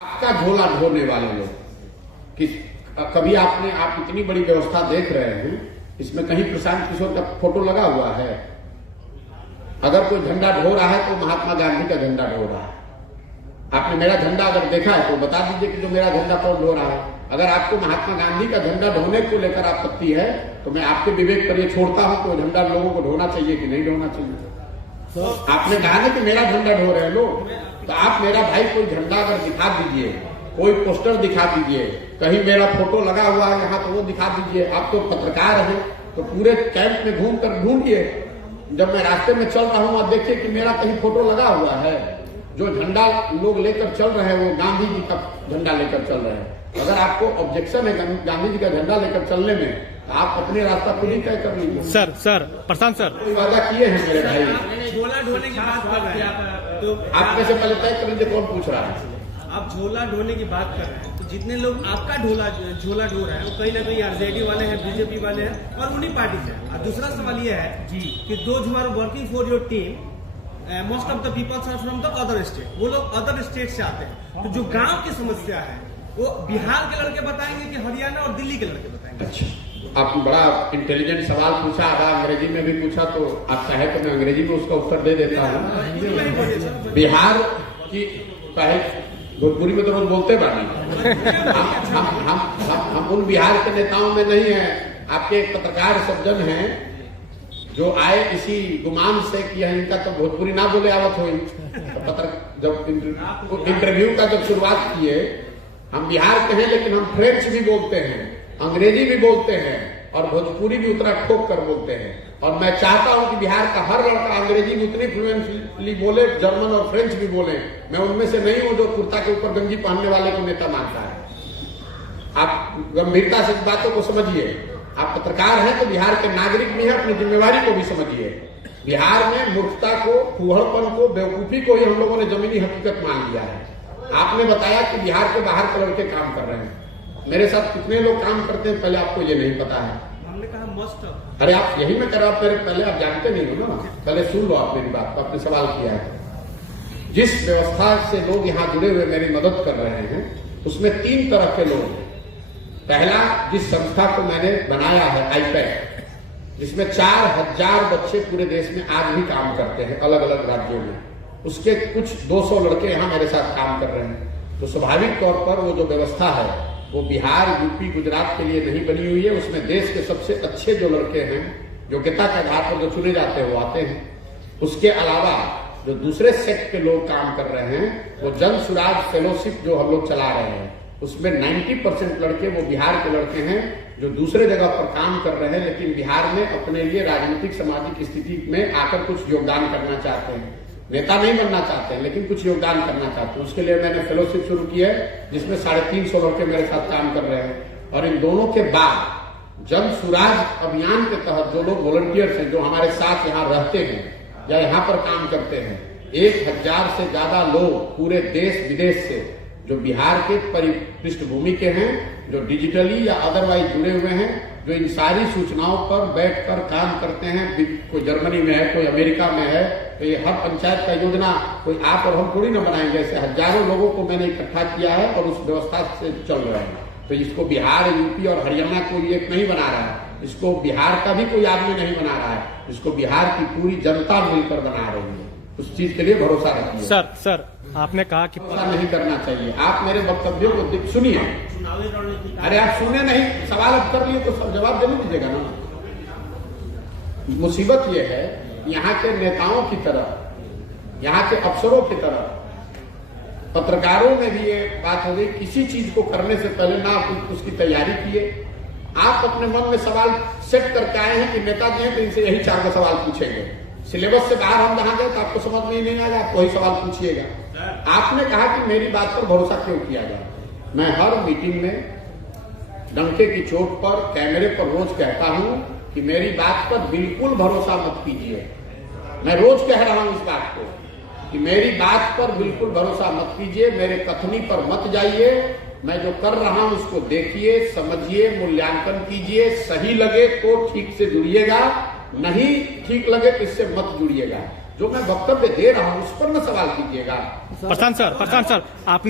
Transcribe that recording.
आपका झोला ढोने वाले लोग कि कभी आप इतनी बड़ी व्यवस्था देख रहे हैं, इसमें कहीं प्रशांत किशोर का फोटो लगा हुआ है? अगर कोई झंडा ढो रहा है तो महात्मा गांधी का झंडा ढो रहा है। आपने मेरा झंडा अगर देखा है तो बता दीजिए कि जो मेरा झंडा कौन ढो रहा है। अगर आपको महात्मा गांधी का झंडा ढोने को लेकर आपत्ति है तो मैं आपके विवेक पर ये छोड़ता हूं कि झंडा लोगों को ढोना चाहिए कि नहीं ढोना चाहिए। तो आपने कहा ना कि मेरा झंडा ढो रहे हैं लोग, तो आप मेरा भाई कोई झंडा अगर दिखा दीजिए, कोई पोस्टर दिखा दीजिए, कहीं मेरा फोटो लगा हुआ है यहाँ तो वो दिखा दीजिए। आप तो पत्रकार हैं तो पूरे कैंप में घूम कर ढूंढिए। जब मैं रास्ते में चल रहा हूँ और देखिए कि मेरा कहीं फोटो लगा हुआ है। जो झंडा लोग लेकर चल रहे हैं वो गांधी जी का झंडा लेकर चल रहे हैं। अगर आपको ऑब्जेक्शन है गांधी जी का झंडा लेकर चलने में तो आप अपने रास्ता खुद ही तय कर लीजिए। सर प्रशांत सर कोई वादा किए हैं मेरे भाई? झोला ढोने की बात कर रहे हैं तो आप में से पहले तय कर लीजिए कौन पूछ रहा है। आप झोला ढोने की बात कर रहे हैं तो जितने लोग आपका झोला ढो रहे हैं वो कहीं ना कहीं आरजेडी वाले हैं, बीजेपी वाले हैं और उन्हीं पार्टी से। और दूसरा सवाल ये है कि those who are working for your team most of the peoples are from the other state. वो लोग अदर स्टेट से आते हैं। तो जो गांव की समस्या है वो बिहार के लड़के बताएंगे कि हरियाणा और दिल्ली के लड़के बताएंगे? अच्छा, आपने बड़ा इंटेलिजेंट सवाल पूछा। अगर अंग्रेजी में भी पूछा तो आप चाहे तो मैं अंग्रेजी में उसका उत्तर दे देता हूँ। बिहार की भोजपुरी में तो रोज बोलते बानी। हम उन बिहार के नेताओं में नहीं है। आपके एक पत्रकार सज्जन हैं जो आए इसी गुमान से कि इनका तो भोजपुरी ना बोले आवत हो। जब इंटरव्यू का जब शुरुआत किए, हम बिहार के हैं लेकिन हम फ्रेंच भी बोलते हैं, अंग्रेजी भी बोलते हैं और भोजपुरी भी उतना ठोक कर बोलते हैं। और मैं चाहता हूं कि बिहार का हर लड़का अंग्रेजी में उतनी फ्लुएंटली बोले, जर्मन और फ्रेंच भी बोले। मैं उनमें से नहीं हूं जो कुर्ता के ऊपर गंजी पहनने वाले को नेता मानता है। आप गंभीरता से इस बातों को समझिए। आप पत्रकार हैं तो बिहार के नागरिक भी हैं, अपनी जिम्मेवारी को भी समझिए। बिहार में मूर्खता को, फूहड़पन को, बेवकूफी को ही हम लोगों ने जमीनी हकीकत मान लिया है। आपने बताया कि बिहार के बाहर के लड़के काम कर रहे हैं। मेरे साथ कितने लोग काम करते हैं पहले आपको ये नहीं पता है। हमने कहा मस्ट। अरे आप यही में करो, मेरे पहले आप जानते नहीं हो ना। पहले सुन लो आप मेरी बात। आपने सवाल किया है। जिस व्यवस्था से लोग यहाँ जुड़े हुए मेरी मदद कर रहे हैं उसमें 3 तरह के लोग हैं। पहला, जिस संस्था को मैंने बनाया है आईपैड, जिसमें 4000 बच्चे पूरे देश में आज भी काम करते हैं अलग अलग राज्यों में, उसके कुछ 200 लड़के यहाँ मेरे साथ काम कर रहे हैं। तो स्वाभाविक तौर पर वो जो व्यवस्था है वो बिहार, यूपी, गुजरात के लिए नहीं बनी हुई है। उसमें देश के सबसे अच्छे जो लड़के हैं, योग्यता के आधार पर जो चुने जाते हैं वो आते हैं। उसके अलावा जो दूसरे सेक्ट के लोग काम कर रहे हैं वो जन सुराज फेलोशिप जो हम लोग चला रहे हैं, उसमें 90% लड़के वो बिहार के लड़के हैं जो दूसरे जगह पर काम कर रहे हैं लेकिन बिहार में अपने लिए राजनीतिक सामाजिक स्थिति में आकर कुछ योगदान करना चाहते हैं। नेता नहीं बनना चाहते हैं लेकिन कुछ योगदान करना चाहते हैं। उसके लिए मैंने फेलोशिप शुरू की है जिसमें 350 लड़के मेरे साथ काम कर रहे हैं। और इन दोनों के बाद जन सुराज अभियान के तहत जो लोग वॉलंटियर्स हैं, जो हमारे साथ यहाँ रहते हैं या यहाँ पर काम करते हैं, 1000 से ज्यादा लोग पूरे देश विदेश से जो बिहार के पृष्ठभूमि के हैं, जो डिजिटली या अदरवाइज जुड़े हुए हैं, जो इन सारी सूचनाओं पर बैठकर काम करते हैं। कोई जर्मनी में है, कोई अमेरिका में है। तो ये हर पंचायत का योजना कोई आप और हम थोड़ी ना बनाएंगे। ऐसे हजारों लोगों को मैंने इकट्ठा किया है और उस व्यवस्था से चल रहे हैं। तो इसको बिहार, यूपी और हरियाणा कोई एक नहीं बना रहा है। इसको बिहार का भी कोई आदमी नहीं बना रहा है। इसको बिहार की पूरी जनता मिलकर बना रही है। उस चीज के लिए भरोसा रखिए। सर आपने कहा कि ऐसा नहीं करना चाहिए। आप मेरे वक्तव्यों को सुनिए। अरे आप सुने नहीं, सवाल अब कर लिए तो जवाब देने दीजिएगा ना। मुसीबत यह है यहाँ के नेताओं की तरह, यहाँ के अफसरों की तरह पत्रकारों में भी ये बात हो गई, किसी चीज को करने से पहले ना उसकी तैयारी किए। आप अपने मन में सवाल सेट करके आए हैं कि नेताजी हैं तो इनसे यही 4 सवाल पूछेंगे। सिलेबस से बाहर हम जहां गए तो आपको समझ में ही नहीं आएगा, आप वही सवाल पूछिएगा। आपने कहा कि मेरी बात पर भरोसा क्यों किया जाए। मैं हर मीटिंग में डंके की चोट पर, कैमरे पर रोज कहता हूं कि मेरी बात पर बिल्कुल भरोसा मत कीजिए। मैं रोज कह रहा हूं इस बात को कि मेरी बात पर बिल्कुल भरोसा मत कीजिए, मेरे कथनी पर मत जाइए। मैं जो कर रहा हूं उसको देखिए, समझिए, मूल्यांकन कीजिए। सही लगे तो ठीक से जुड़िएगा, नहीं ठीक लगे तो इससे मत जुड़िएगा। जो मैं वक्तव्य दे रहा हूं उस पर न सवाल कीजिएगा। प्रशांत सर आप